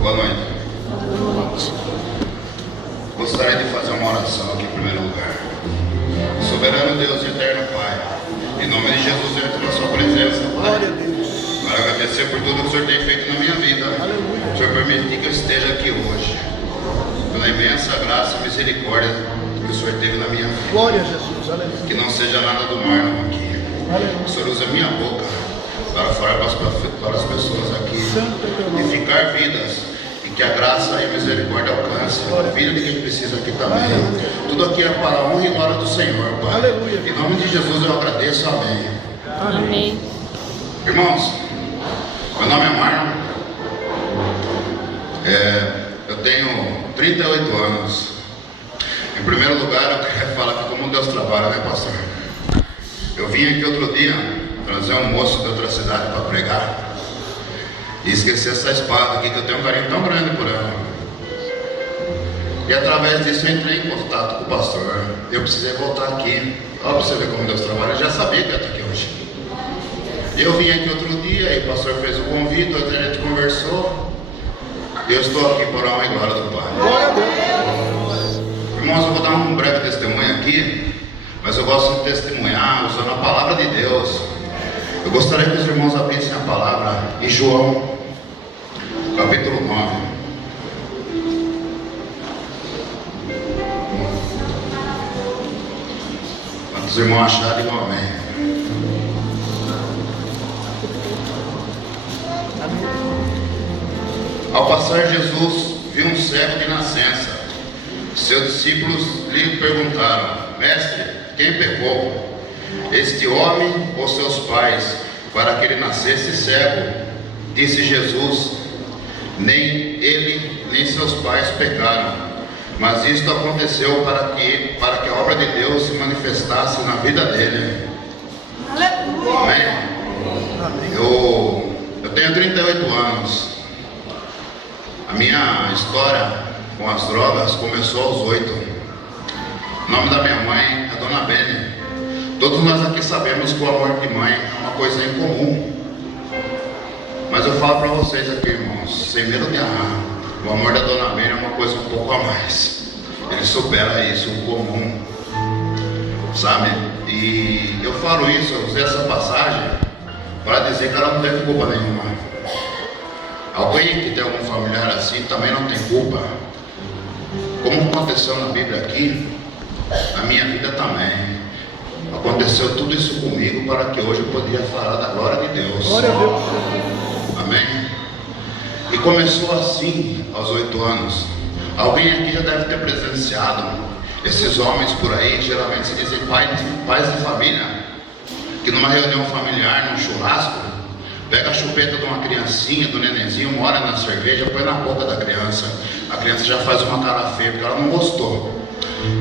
Boa noite. Gostaria de fazer uma oração aqui em primeiro lugar. Soberano Deus e eterno Pai, em nome de Jesus, eu entro na sua presença, Pai. Para agradecer por tudo que o Senhor tem feito na minha vida. O Senhor permitir que eu esteja aqui hoje, pela imensa graça e misericórdia que o Senhor teve na minha vida. Glória a Jesus, aleluia. Que não seja nada do mar não aqui. O Senhor usa a minha boca para falar para as pessoas aqui, edificar vidas, e que a graça e a misericórdia alcance a vida de quem precisa aqui também. Tudo aqui é para a honra e glória do Senhor, Pai. Aleluia. Em nome de Jesus eu agradeço, amém. Amém. Irmãos, meu nome é Marlon. Eu tenho 38 anos. Em primeiro lugar, eu quero falar que como Deus trabalha, né, pastor? Eu vim aqui outro dia trazer um moço de outra cidade para pregar e esqueci essa espada aqui, que eu tenho um carinho tão grande por ela. E através disso eu entrei em contato com o pastor. Eu precisei voltar aqui. Olha para você ver como Deus trabalha. Eu já sabia que eu ia estar aqui hoje. Eu vim aqui outro dia e o pastor fez o convite, a gente conversou. E eu estou aqui por honra e glória do Pai. Irmãos, eu vou dar um breve testemunho aqui, mas eu gosto de testemunhar usando a palavra de Deus. Eu gostaria que os irmãos abrissem a palavra em João, capítulo 9. Quantos irmãos acharem, digam amém. Ao passar Jesus viu um cego de nascença. Seus discípulos lhe perguntaram: Mestre, quem pecou? Este homem ou seus pais, para que ele nascesse cego? Disse Jesus: nem ele nem seus pais pecaram, mas isto aconteceu para que a obra de Deus se manifestasse na vida dele. Amém? Eu tenho 38 anos. A minha história com as drogas começou aos 8. O nome da minha mãe é Dona Bene. Todos nós aqui sabemos que o amor de mãe é uma coisa incomum. Mas eu falo para vocês aqui, irmãos, sem medo de errar, o amor da Dona Bene é uma coisa um pouco a mais. Ele supera isso, o comum, sabe? E eu falo isso, eu usei essa passagem para dizer que ela não teve culpa nenhuma. Alguém que tem algum familiar assim também não tem culpa. Como aconteceu na Bíblia aqui, na minha vida também. Aconteceu tudo isso comigo para que hoje eu podia falar da glória de Deus. Glória a Deus. Amém? E começou assim, aos 8 anos. Alguém aqui já deve ter presenciado esses homens por aí, geralmente se dizem pais de família, que numa reunião familiar, num churrasco, pega a chupeta de uma criancinha, do nenenzinho, mora na cerveja, põe na boca da criança. A criança já faz uma cara feia porque ela não gostou.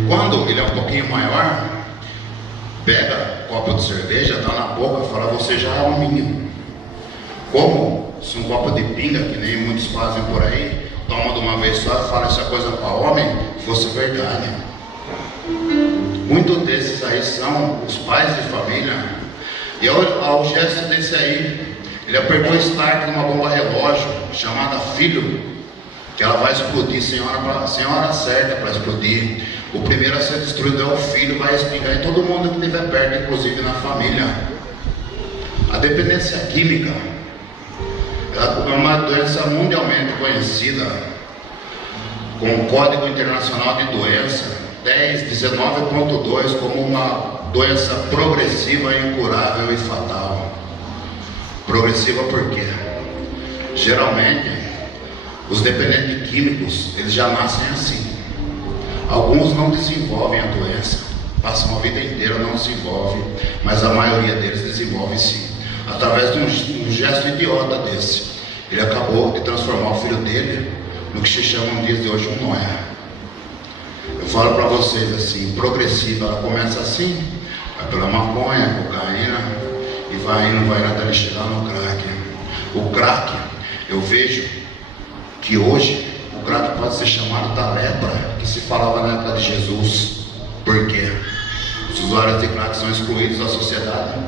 Quando ele é um pouquinho maior, pega copo de cerveja, dá na boca e fala: você já é um menino. Como se um copo de pinga, que nem muitos fazem por aí, toma de uma vez só e fala essa coisa para homem, fosse verdade. Muitos desses aí são os pais de família. E ao gesto desse aí, ele apertou o start numa bomba relógio chamada filho, que ela vai explodir sem hora certa para explodir. O primeiro a ser destruído é o filho, vai espingar em todo mundo que estiver perto, inclusive na família. A dependência química é uma doença mundialmente conhecida, com o Código Internacional de Doença 1019.2 como uma doença progressiva, incurável e fatal. Progressiva por quê? Geralmente, os dependentes químicos, eles já nascem assim. Alguns não desenvolvem a doença, passam a vida inteira não desenvolvem, mas a maioria deles desenvolve sim. Através de um gesto idiota desse, ele acabou de transformar o filho dele no que se chama nos dias de hoje um Noé. Eu falo para vocês assim, progressiva, ela começa assim, vai pela maconha, cocaína, e vai indo até ele chegar no crack. O crack, eu vejo que hoje o crack pode ser chamado da lepra que se falava na época de Jesus. Por quê? Os usuários de crack são excluídos da sociedade.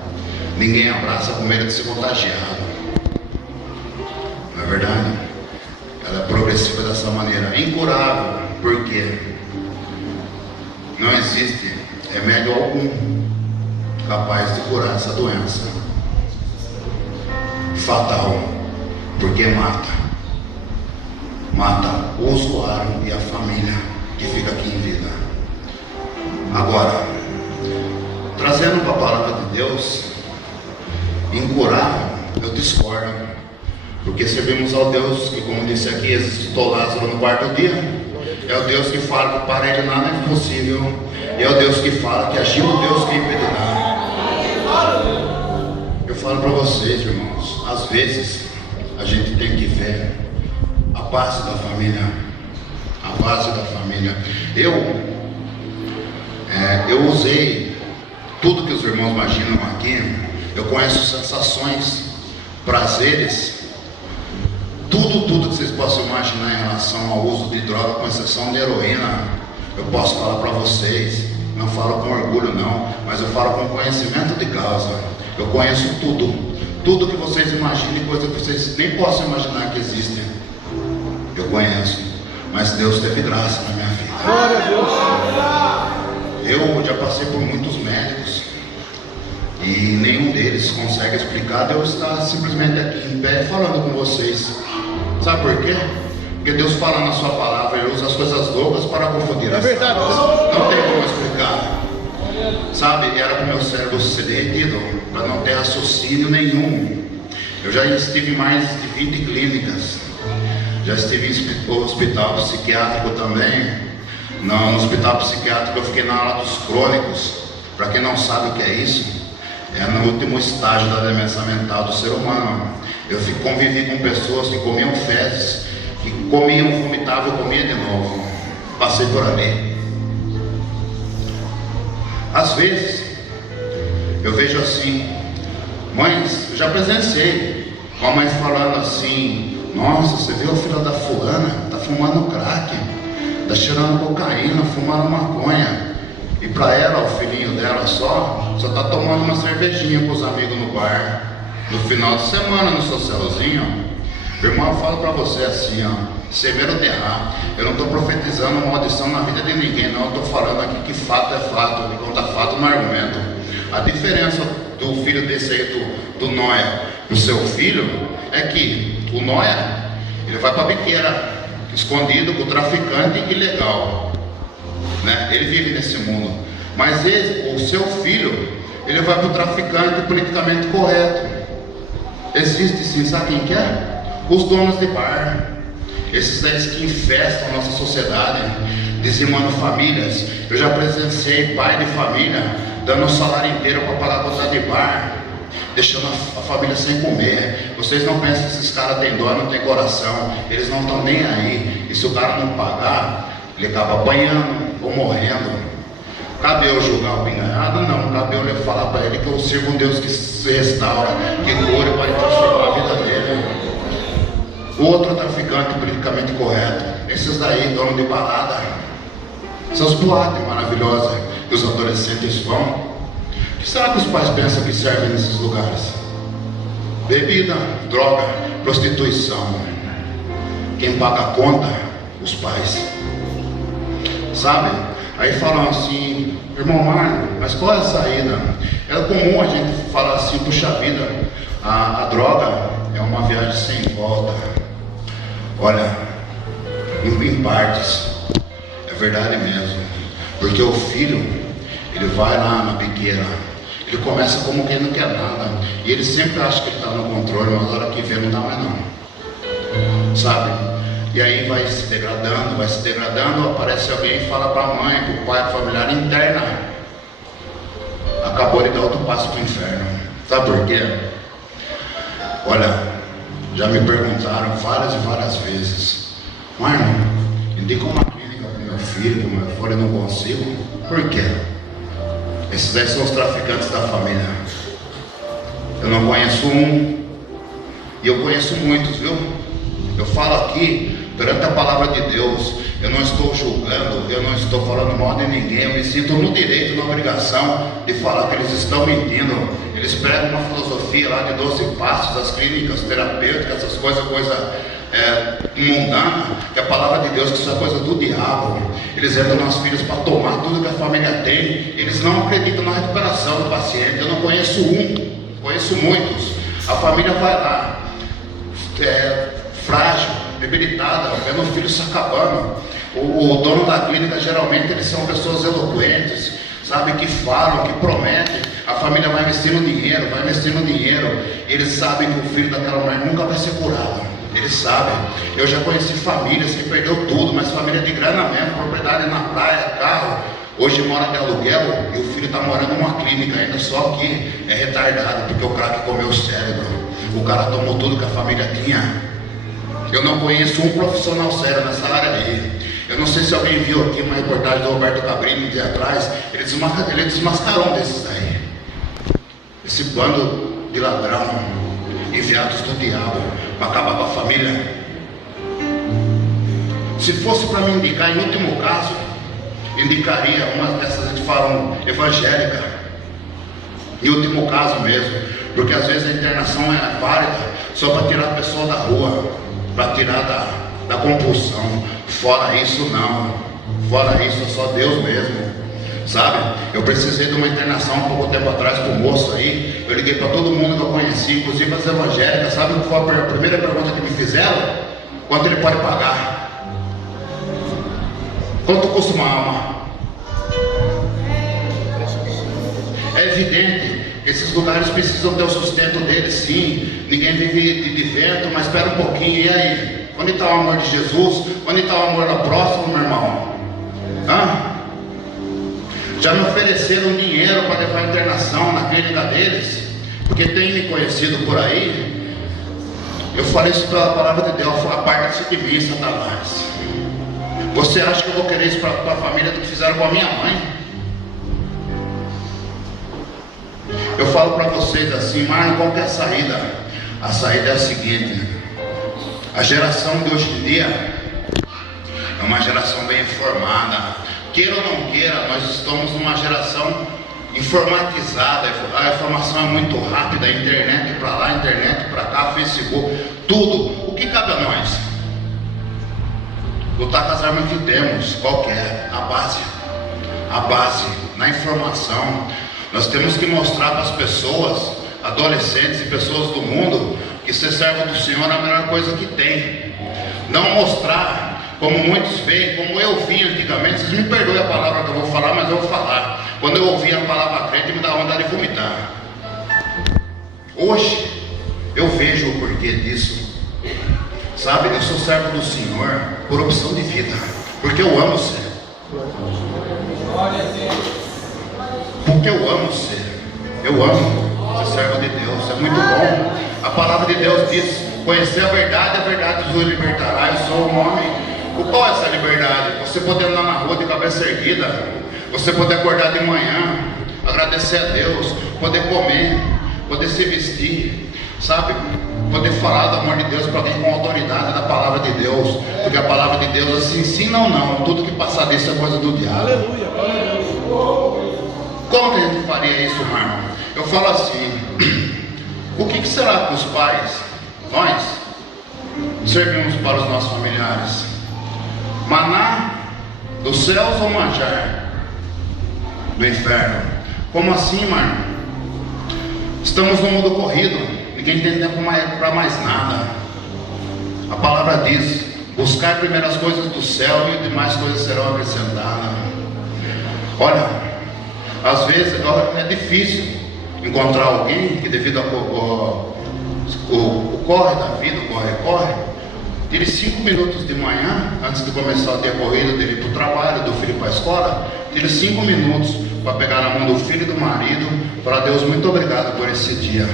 Ninguém abraça com medo de ser contagiado. Não é verdade? dessa maneira: incurável, porque não existe remédio algum capaz de curar essa doença. Fatal, porque mata o usuário e a família que fica aqui em vida. Agora, trazendo para a palavra de Deus, incurável, eu discordo, porque servimos ao Deus que, como disse aqui, ressuscitou Lázaro no quarto dia. É o Deus que fala que para ele nada é impossível, e é o Deus que fala que agiu o Deus que impedirá. Eu falo para vocês, irmãos, às vezes a gente tem que ver a base da família. A base da família. Eu usei tudo que os irmãos imaginam aqui. Eu conheço sensações, prazeres, tudo que vocês possam imaginar em relação ao uso de droga, com exceção de heroína. Eu posso falar para vocês. Não falo com orgulho não, mas eu falo com conhecimento de causa. Eu conheço tudo que vocês imaginem, coisa que vocês nem possam imaginar que existe. Eu conheço, mas Deus teve graça na minha vida. Glória a Deus. Eu já passei por muitos médicos e nenhum deles consegue explicar de eu estar simplesmente aqui em pé falando com vocês. Sabe por quê? Porque Deus fala na sua palavra, Ele usa as coisas loucas para confundir as verdade. sábias. Não tem como explicar. Sabe, era para o meu cérebro ser derretido, para não ter raciocínio nenhum. Eu já estive em mais de 20 clínicas. Já estive em hospital psiquiátrico também. No hospital psiquiátrico eu fiquei na ala dos crônicos. Para quem não sabe o que é isso, é no último estágio da demência mental do ser humano. Eu convivi com pessoas que comiam fezes, que comiam, vomitavam e comiam de novo. Passei por ali. Às vezes eu vejo assim, mães, eu já presenciei com a mãe falando assim: nossa, você viu a filha da fulana? Tá fumando crack, tá cheirando cocaína, fumando maconha. E para ela, o filhinho dela só tá tomando uma cervejinha com os amigos no bar, no final de semana, no socialzinho. Irmão, eu falo para você assim, sem medo de errar. Eu não estou profetizando uma maldição na vida de ninguém, não. Eu estou falando aqui que fato é fato, e conta fato no argumento. A diferença do filho desse aí, do Noia, do seu filho, é que o Noia, ele vai para a biqueira, escondido com o traficante ilegal, né? Ele vive nesse mundo. Mas o seu filho, ele vai para o traficante politicamente correto. Existe sim, sabe quem que é? Os donos de bar. Esses aí que infestam a nossa sociedade, dizimando famílias. Eu já presenciei pai de família dando o salário inteiro para pagar a conta de bar, deixando a família sem comer. Vocês não pensam que esses caras têm dó, não têm coração. Eles não estão nem aí. E se o cara não pagar, ele acaba apanhando ou morrendo. Cabe eu julgar o pinganhado? Não. Cabe eu falar para ele que eu sirvo um Deus que se restaura, que cura e vai transformar a vida dele. O outro traficante politicamente correto, esses daí, dono de balada, essas boates maravilhosas que os adolescentes vão. O que será que os pais pensam que servem nesses lugares? Bebida, droga, prostituição. Quem paga a conta? Os pais. Sabe? Aí falam assim: irmão Marlon, mas qual é a saída? É comum a gente falar assim: puxa vida, a droga é uma viagem sem volta. Olha, em partes, é verdade mesmo. Porque o filho, ele vai lá na biqueira, ele começa como quem não quer nada, e ele sempre acha que ele está no controle, mas na hora que vê não dá mais não. Sabe? E aí vai se degradando, aparece alguém e fala para a mãe, para o pai, para o familiar, interna. Acabou de dar outro passo para o inferno. Sabe por quê? Olha, já me perguntaram várias e várias vezes: Marlon, indica uma clínica para o meu filho, mas eu falei: não consigo. Por quê? Esses aí são os traficantes da família. Eu não conheço um, e eu conheço muitos, viu? Eu falo aqui perante a palavra de Deus. Eu não estou julgando, eu não estou falando mal de ninguém. Eu me sinto no direito, na obrigação de falar que eles estão mentindo. Eles pregam uma filosofia lá de 12 passos, das clínicas terapêuticas, essas coisa mundana, que a palavra de Deus, que isso é coisa do diabo. Eles entram nos filhos para tomar tudo que a família tem. Eles não acreditam na recuperação do paciente. Eu não conheço um, conheço muitos. A família vai lá, frágil, debilitada, vendo o filho se acabando. O dono da clínica, geralmente, eles são pessoas eloquentes, sabe, que falam, que prometem. A família vai investindo dinheiro, eles sabem que o filho daquela mulher nunca vai ser curado. Eles sabem. Eu já conheci famílias que perdeu tudo, mas família de grana mesmo, propriedade na praia, carro. Hoje mora de aluguel e o filho está morando numa clínica ainda, só que é retardado, porque o crack comeu o cérebro. O cara tomou tudo que a família tinha. Eu não conheço um profissional sério nessa área aí. Eu não sei se alguém viu aqui uma reportagem do Roberto Cabrini um dia atrás. Ele desmascarou um desses aí. Esse bando de ladrão, enviados do diabo, para acabar com a família. Se fosse para me indicar, em último caso, indicaria uma dessas que falam evangélica. Em último caso mesmo. Porque às vezes a internação é válida só para tirar a pessoa da rua, para tirar da compulsão. Fora isso não. Fora isso é só Deus mesmo. Sabe? Eu precisei de uma internação um pouco tempo atrás com o moço aí. Eu liguei para todo mundo que eu conheci, inclusive as evangélicas. Sabe qual foi a primeira pergunta que me fizeram? Quanto ele pode pagar? Quanto custa uma alma? É evidente que esses lugares precisam ter o sustento deles, sim. Ninguém vive de vento, mas espera um pouquinho. E aí? Onde está o amor de Jesus? Onde está o amor ao próximo, meu irmão? Já me ofereceram dinheiro para levar a internação na clínica deles, porque tem me conhecido por aí. Eu falei isso pela palavra de Deus, aparta-se de mim, Satanás. Você acha que eu vou querer isso para a família do que fizeram com a minha mãe? Eu falo para vocês assim, mas qual que é a saída? A saída é a seguinte: a geração de hoje em dia é uma geração bem informada. Queira ou não queira, nós estamos numa geração informatizada. A informação é muito rápida, a internet para lá, a internet para cá, Facebook, tudo. O que cabe a nós? Lutar com as armas que temos. Qual que é? A base, na informação. Nós temos que mostrar para as pessoas, adolescentes e pessoas do mundo, que ser servo do Senhor é a melhor coisa que tem. Não mostrar como muitos veem, como eu vi antigamente. Vocês me perdoem a palavra que eu vou falar, mas eu vou falar. Quando eu ouvi a palavra crente, me dá vontade de vomitar. Hoje eu vejo o porquê disso. Sabe, eu sou servo do Senhor por opção de vida, porque eu amo ser. Porque eu amo ser. Eu amo ser servo de Deus. É muito bom. A palavra de Deus diz: conhecer a verdade vos libertará. Eu sou um homem. Qual é essa liberdade? Você poder andar na rua de cabeça erguida, você poder acordar de manhã, agradecer a Deus, poder comer, poder se vestir, sabe? Poder falar do amor de Deus para alguém com autoridade da palavra de Deus, porque a palavra de Deus assim, sim, não, tudo que passar disso é coisa do diabo. Aleluia, aleluia. Como que a gente faria isso, irmão? Eu falo assim: o que será que os pais, nós, servimos para os nossos familiares? Maná dos céus ou manjar do inferno? Como assim, mano? Estamos no mundo corrido, ninguém tem tempo para mais nada. A palavra diz: buscar primeiro as coisas do céu e demais coisas serão acrescentadas. Olha, às vezes é difícil encontrar alguém que, devido ao corre da vida, corre, tire 5 minutos de manhã, antes de começar o dia corrido, dele ir para o trabalho, do filho para a escola. Tire 5 minutos para pegar na mão do filho e do marido, para Deus, muito obrigado por esse dia.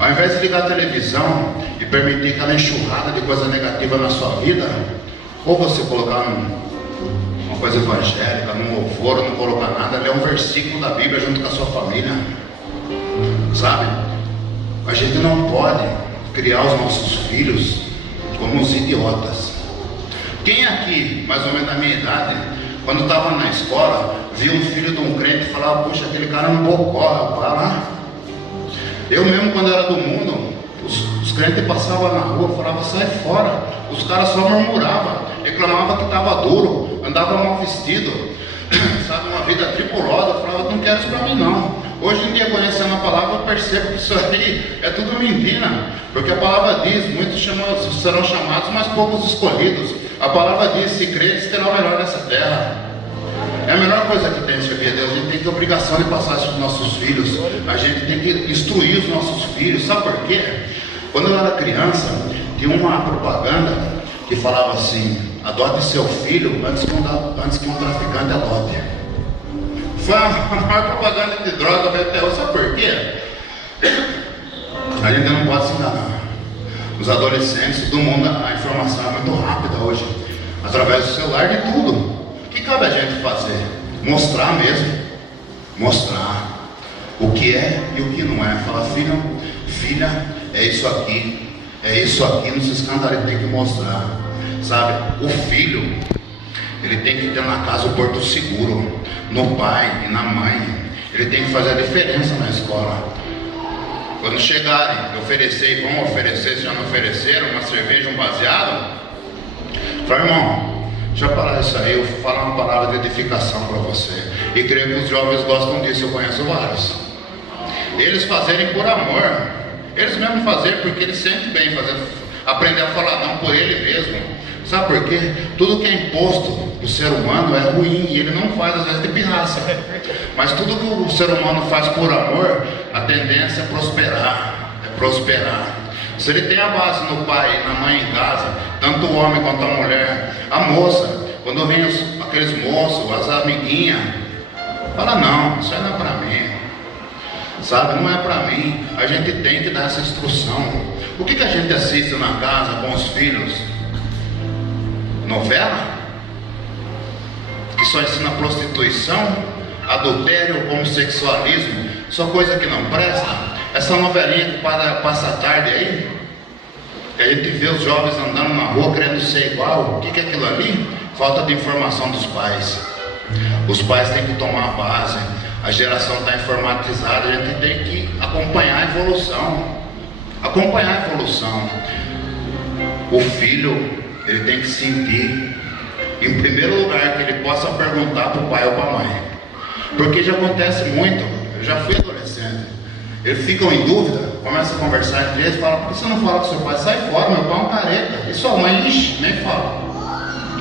Ao invés de ligar a televisão e permitir aquela enxurrada de coisa negativa na sua vida, ou você colocar uma coisa evangélica, num louvor, ou não colocar nada, ler um versículo da Bíblia junto com a sua família. Sabe? A gente não pode criar os nossos filhos como uns idiotas. Quem aqui, mais ou menos da minha idade, quando estava na escola, via um filho de um crente e falava: puxa, aquele cara é um bocó, vai lá. Eu mesmo, quando era do mundo, os crentes passavam na rua, falavam, sai fora. Os caras só murmuravam, reclamavam que estava duro, andava mal vestido, sabe, uma vida tribulosa. Falava, não quero isso para mim não. Hoje em dia, conhecendo a palavra, eu percebo que isso aí é tudo mentira, porque a palavra diz, muitos serão chamados, mas poucos escolhidos. A palavra diz, se creres, terá o melhor nessa terra. É a melhor coisa que tem, servir a Deus. A gente tem que ter obrigação de passar isso para os nossos filhos. A gente tem que instruir os nossos filhos. Sabe por quê? Quando eu era criança, tinha uma propaganda que falava assim, adote seu filho antes que um traficante adote. Foi a maior propaganda de droga até hoje. Sabe por quê? A gente não pode se enganar. Os adolescentes, todo mundo, a informação é muito rápida hoje, através do celular, de tudo. O que cabe a gente fazer? Mostrar mesmo. Mostrar o que é e o que não é. Fala, filha, é isso aqui, não se escandalize, tem que mostrar. Sabe, o filho, ele tem que ter na casa o porto seguro, no pai e na mãe. Ele tem que fazer a diferença na escola. Quando chegarem, oferecer, e vão oferecer, se já não ofereceram, uma cerveja, um baseado, fala, irmão, deixa eu parar isso aí, eu vou falar uma palavra de edificação para você. E creio que os jovens gostam disso, eu conheço vários. Eles fazerem por amor, eles mesmos fazerem porque eles sentem bem, aprender a falar não por ele mesmo. Sabe por quê? Tudo que é imposto do ser humano é ruim e ele não faz às vezes de pirraça. Mas tudo que o ser humano faz por amor, a tendência é prosperar. Se ele tem a base no pai e na mãe em casa, tanto o homem quanto a mulher, a moça, quando vem aqueles moços, as amiguinhas, fala, não, isso aí não é para mim. Sabe, não é para mim. A gente tem que dar essa instrução. O que a gente assiste na casa com os filhos? Novela? Que só ensina prostituição, adultério, homossexualismo, só coisa que não presta. Essa novelinha que passa a tarde aí, que a gente vê os jovens andando na rua querendo ser igual. O que é aquilo ali? Falta de informação dos pais. Os pais têm que tomar a base. A geração está informatizada, a gente tem que acompanhar a evolução. O filho, ele tem que sentir, em primeiro lugar, que ele possa perguntar para o pai ou para a mãe. Porque já acontece muito, eu já fui adolescente. Eles ficam em dúvida, começam a conversar entre eles, falam, por que você não fala com seu pai? Sai fora, meu pai é um careta. E sua mãe, ixi, nem fala.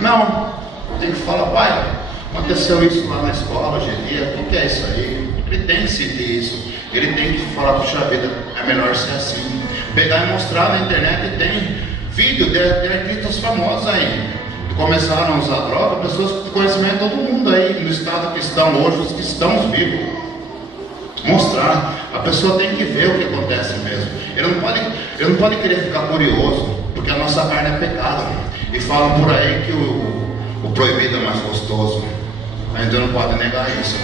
Não, tem que falar, pai, aconteceu isso lá na escola hoje em dia, o que é isso aí? Ele tem que sentir isso, ele tem que falar, puxa vida, é melhor ser assim. Pegar e mostrar na internet, tem vídeo de artistas famosos aí, que começaram a usar droga, pessoas de conhecimento, todo mundo aí, no estado que estão hoje, os cristãos vivos. Mostrar, a pessoa tem que ver o que acontece mesmo. Ele não pode querer ficar curioso, porque a nossa carne é pecado. E falam por aí que o proibido é mais gostoso. A gente não pode negar isso.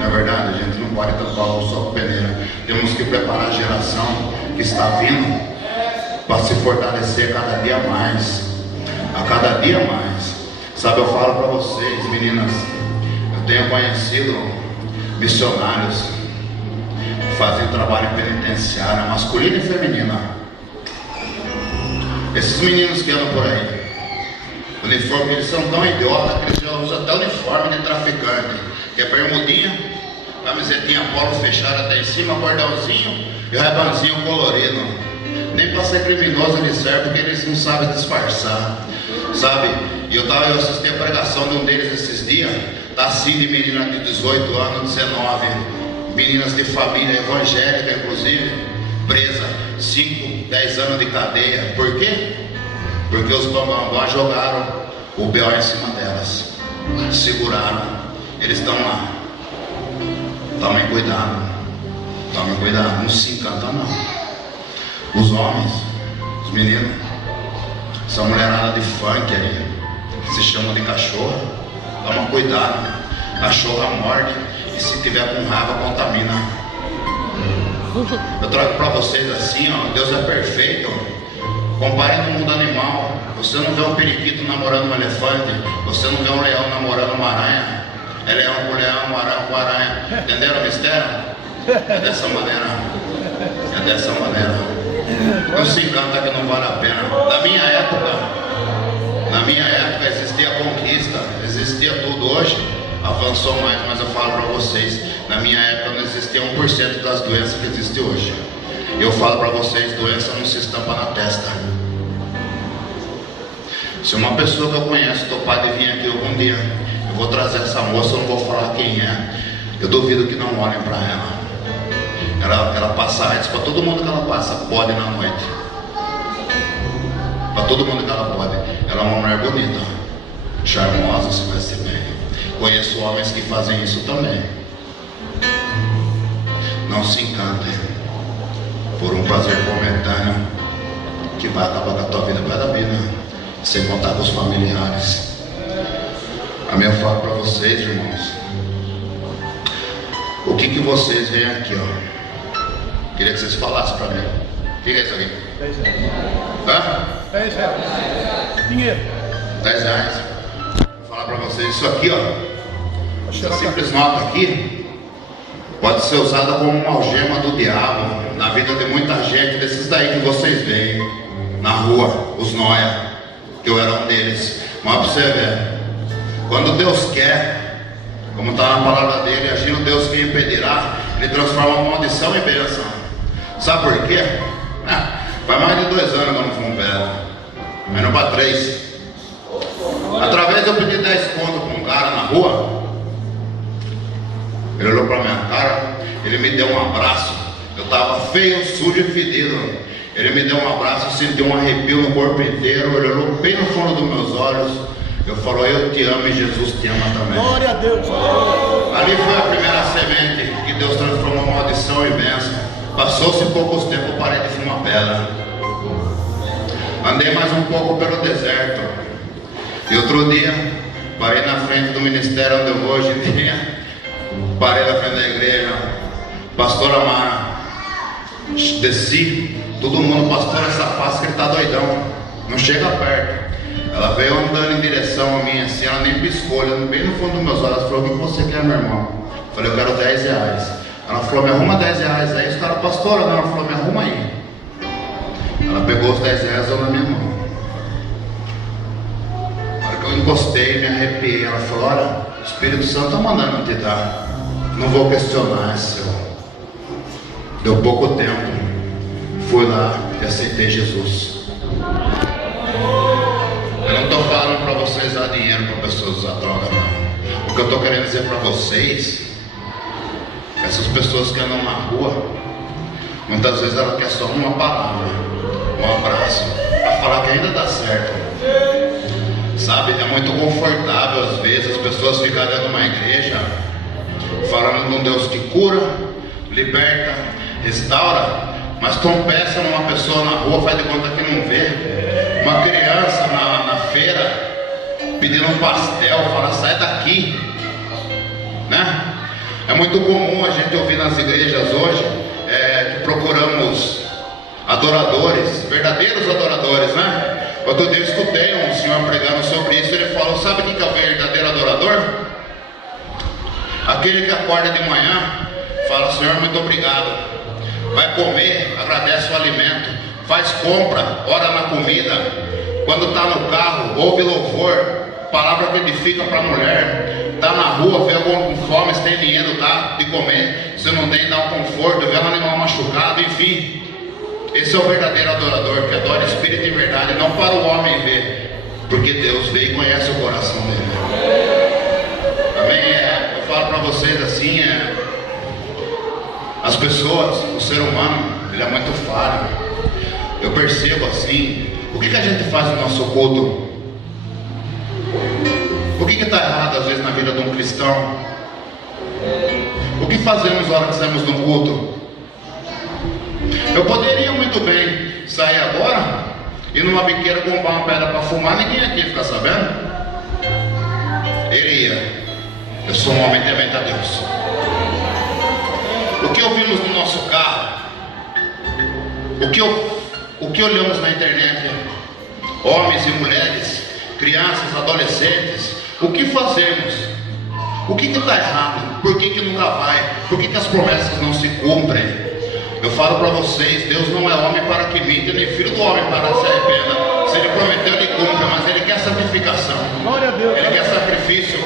Na verdade, a gente não pode tampar o sol com peneira. Temos que preparar a geração que está vindo para se fortalecer cada dia mais. A cada dia mais. Sabe, eu falo para vocês, meninas, eu tenho conhecido missionários que fazem trabalho penitenciário, masculino e feminino. Esses meninos que andam por aí, uniforme, eles são tão idiotas que eles já usam até uniforme de traficante, que é bermudinha, camisetinha polo fechada até em cima, cordãozinho e rebanzinho colorido. Nem para ser criminoso eles servem, porque eles não sabem disfarçar, sabe? E eu assisti a pregação de um deles esses dias, tá assim, de menina de 18 anos, 19, meninas de família evangélica inclusive, presa, 5, 10 anos de cadeia. Por quê? Porque os bambambãs jogaram o B.O. em cima delas, seguraram, eles estão lá. Tomem cuidado, não se encanta não. Os homens, os meninos, essa mulherada de funk aí, que se chama de cachorra, toma cuidado, cachorra morde e se tiver com raiva contamina. Eu trago para vocês assim, ó, Deus é perfeito. Compare no mundo animal. Você não vê um periquito namorando um elefante, você não vê um leão namorando uma aranha. É leão com leão, aranha com aranha. Entenderam o mistério? É dessa maneira. Não se encanta que não vale a pena. Na minha época existia conquista, existia tudo. Hoje avançou mais, mas eu falo para vocês, na minha época não existia 1% das doenças que existem hoje. Eu falo para vocês, doença não se estampa na testa. Se uma pessoa que eu conheço topar de vir aqui algum dia, eu vou trazer essa moça, eu não vou falar quem é. Eu duvido que não olhem para ela. Ela passa AIDS para todo mundo que ela passa, pode na noite. Para todo mundo que ela pode. Ela é uma mulher bonita, charmosa, se veste bem. Conheço homens que fazem isso também. Não se encantem por um prazer momentâneo que vai acabar com a tua vida para a vida, sem contar com os familiares. A minha fala para vocês, irmãos, o que vocês veem aqui, ó? Queria que vocês falassem para mim. O que é isso aqui? 10 reais. Hã? 10 reais. Dinheiro. 10 reais. Vou falar para vocês, isso aqui, ó, essa simples nota aqui pode ser usada como uma algema do diabo na vida de muita gente, desses daí que vocês veem na rua, os noia, que eu era um deles. Mas para você ver, quando Deus quer, como está na palavra dele, agindo Deus quem impedirá, ele transforma uma maldição em bênção. Sabe por quê? Faz mais de 2 anos que eu não fumo pedra, menos para 3. Através de eu pedir 10 conto para um cara na rua, ele olhou para minha cara, ele me deu um abraço. Eu estava feio, sujo e fedido. Ele me deu um abraço, eu senti um arrepio no corpo inteiro. Ele olhou bem no fundo dos meus olhos. Eu falei, eu te amo e Jesus te ama também. Glória a Deus. Ali foi a primeira semente que Deus transformou uma maldição em bênção. Passou-se poucos tempos, eu parei de fumar pedra. Andei mais um pouco pelo deserto. E outro dia, parei na frente do ministério onde eu vou hoje em dia. Parei na frente da igreja. Pastora Mara. Desci. Todo mundo, pastor, essa face que ele está doidão. Não chega perto. Ela veio andando em direção a mim assim, ela nem piscou, olhando bem no fundo dos meus olhos. Ela falou, o que você quer, meu irmão? Eu falei, eu quero 10 reais. Ela falou, me arruma 10 reais. Aí os caras, pastora, não, ela falou, me arruma aí. Ela pegou os 10 reais e deu na minha mão. Na hora que eu encostei, me arrepiei. Ela falou, olha, o Espírito Santo está mandando te dar. Não vou questionar, é seu. Deu pouco tempo. Fui lá e aceitei Jesus. Eu não estou falando para vocês dar dinheiro para pessoas usar droga, não. O que eu estou querendo dizer para vocês, essas pessoas que andam na rua, muitas vezes elas querem só uma palavra, um abraço, para falar que ainda dá certo. Sabe, é muito confortável às vezes as pessoas ficarem dentro de uma igreja, falando de um Deus que cura, liberta, restaura, mas tropeça numa pessoa na rua, faz de conta que não vê. Uma criança na feira pedindo um pastel, fala, sai daqui, né? É muito comum a gente ouvir nas igrejas hoje que procuramos adoradores, verdadeiros adoradores, né? Outro dia eu escutei um senhor pregando sobre isso. Ele falou, sabe quem que é o verdadeiro adorador? Aquele que acorda de manhã, fala, Senhor, muito obrigado. Vai comer, agradece o alimento, faz compra, ora na comida. Quando está no carro, ouve louvor, palavra que edifica para a mulher. Está na rua, vê algum com fome, se tem dinheiro, dá de comer. Se não tem, dá um conforto, vê um animal machucado, enfim. Esse é o verdadeiro adorador, que adora espírito e verdade, não para o homem ver, porque Deus vê e conhece o coração dele. Amém? Eu falo para vocês assim, as pessoas, o ser humano, ele é muito falho. Eu percebo assim, o que a gente faz no nosso culto? O que está errado às vezes na vida de um cristão? O que fazemos na hora que saímos do culto? Eu poderia muito bem sair agora, ir numa biqueira comprar uma pedra para fumar, ninguém aqui fica sabendo. Iria. Eu sou um homem temente a Deus. O que ouvimos no nosso carro, o que olhamos na internet, homens e mulheres, crianças, adolescentes, o que fazemos? O que está errado? Por que nunca vai? Por que as promessas não se cumprem? Eu falo para vocês, Deus não é homem para que minta, nem filho do homem para se arrependa. Se Ele prometeu, Ele cumpre, mas Ele quer santificação. Glória a Deus. Ele quer sacrifício.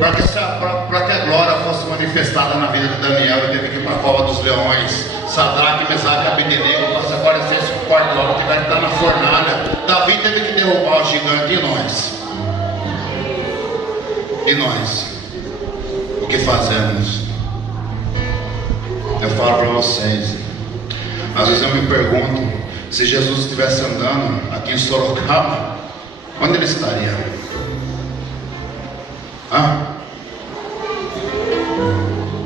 Para que a glória fosse manifestada na vida de Daniel, ele teve que ir para a cova dos leões. Sadraque, Mesaque e Abednego passa 44 horas que vai estar na fornalha. Davi teve que derrubar o gigante. E nós? E nós? O que fazemos? Eu falo para vocês, às vezes eu me pergunto, se Jesus estivesse andando aqui em Sorocaba, onde ele estaria?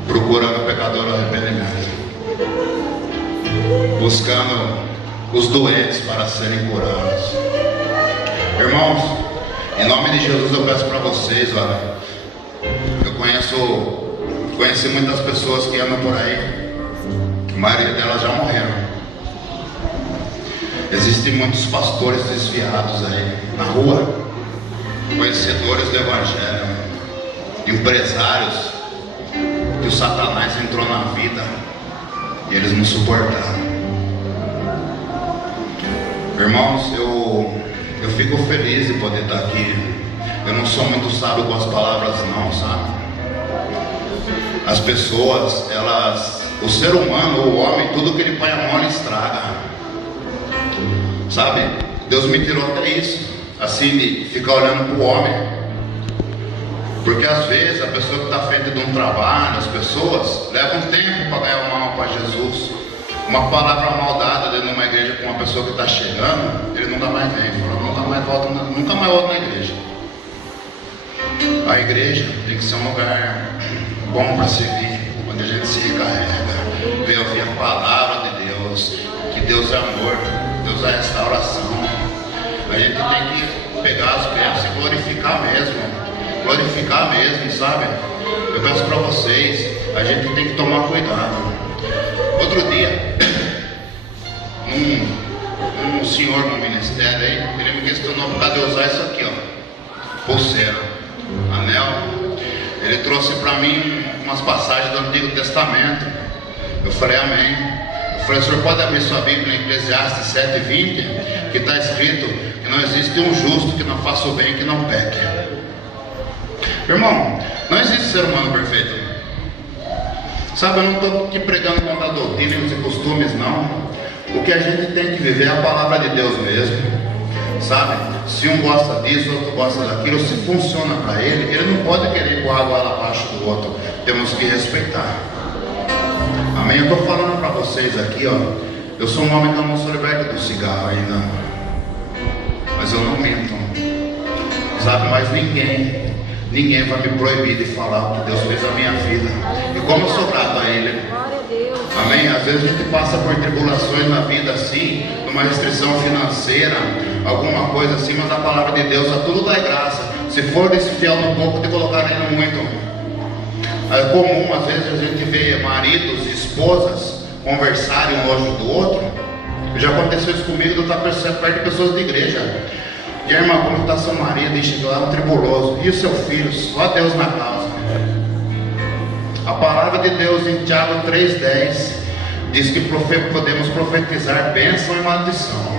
Procurando pecador arrependimento, buscando os doentes para serem curados. Irmãos, em nome de Jesus eu peço para vocês, olha, eu conheci muitas pessoas que andam por aí, a maioria delas já morreram. Existem muitos pastores desviados aí na rua, conhecedores do Evangelho, empresários que o Satanás entrou na vida e eles não suportaram. Irmãos, eu fico feliz de poder estar aqui. Eu não sou muito sábio com as palavras não, sabe? As pessoas, o ser humano, o homem, tudo que ele põe a mão ele estraga, sabe? Deus me tirou até isso, assim, de ficar olhando para o homem. Porque às vezes a pessoa que está à frente de um trabalho, as pessoas levam tempo para ganhar uma alma para Jesus. Uma palavra mal dada dentro de uma igreja com uma pessoa que está chegando, ele nunca mais vem, nunca mais volta na igreja. A igreja tem que ser um lugar bom para servir, onde a gente se recarrega, vem ouvir a palavra de Deus, que Deus é amor, Deus é restauração. A gente tem que pegar as crianças e glorificar mesmo, sabe? Eu peço para vocês, a gente tem que tomar cuidado. Outro dia, um senhor no ministério aí, ele me questionou por causa de usar isso aqui, ó, pulseira, anel. Ele trouxe para mim umas passagens do Antigo Testamento. Eu falei amém. Eu falei, o senhor pode abrir sua Bíblia em Eclesiastes 7:20, que está escrito que não existe um justo que não faça o bem e que não peque. Irmão, não existe ser humano perfeito. Sabe, eu não estou aqui pregando contra a doutrina e costumes, não. O que a gente tem que viver é a palavra de Deus mesmo, sabe? Se um gosta disso, outro gosta daquilo, se funciona para ele, ele não pode querer pôr a goela abaixo do outro. Temos que respeitar. Amém? Eu estou falando para vocês aqui, ó. Eu sou um homem que eu não sou liberto do cigarro ainda, mas eu não minto, sabe? Mas ninguém vai me proibir de falar o que Deus fez na minha vida. E como eu sou grato a Ele. Amém? Às vezes a gente passa por tribulações na vida assim, numa restrição financeira, alguma coisa assim, mas a palavra de Deus a tudo dá graça. Se for desse fiel no pouco, te colocarei no muito. É comum, às vezes, a gente vê maridos e esposas conversarem um longe do outro. Já aconteceu isso comigo, de eu estar perto de pessoas de igreja. E a irmã, como está seu marido? E chegou lá um tribuloso. E o seu filho? Só Deus na causa. A palavra de Deus em Tiago 3,10 diz que podemos profetizar bênção e maldição.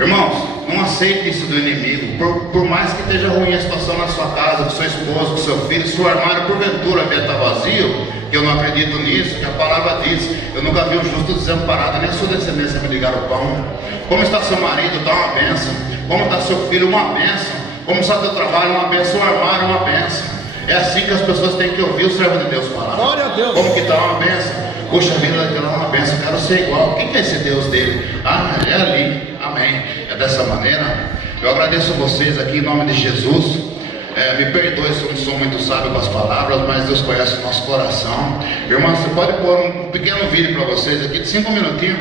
Irmãos, não aceite isso do inimigo. Por mais que esteja ruim a situação na sua casa, com seu esposo, com seu filho, se o armário porventura vier estar vazio, que eu não acredito nisso, que a palavra diz, eu nunca vi um justo desamparado, nem a sua descendência me ligar o pão. Como está seu marido? Está uma bênção. Como está seu filho? Uma bênção. Como está seu trabalho? Uma bênção. O armário? Uma bênção. É assim que as pessoas têm que ouvir o servo de Deus falar. Glória a Deus. Como que está uma bênção? Puxa vida, aquela é uma bênção, quero ser igual. Quem que é esse Deus dele? Ah, é ali. Amém. É dessa maneira. Eu agradeço vocês aqui em nome de Jesus. Me perdoe se eu não sou muito sábio com as palavras, mas Deus conhece o nosso coração. Irmão, você pode pôr um pequeno vídeo para vocês aqui de 5 minutinhos,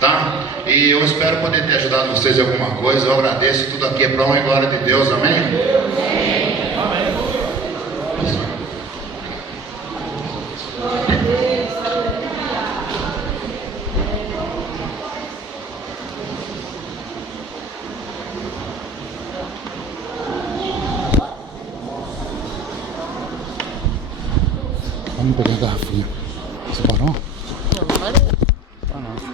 tá? E eu espero poder ter ajudado vocês em alguma coisa. Eu agradeço, tudo aqui é para a honra e glória de Deus, amém? Vamos pegar a garrafinha. Você parou? Não, parou. Ah, não.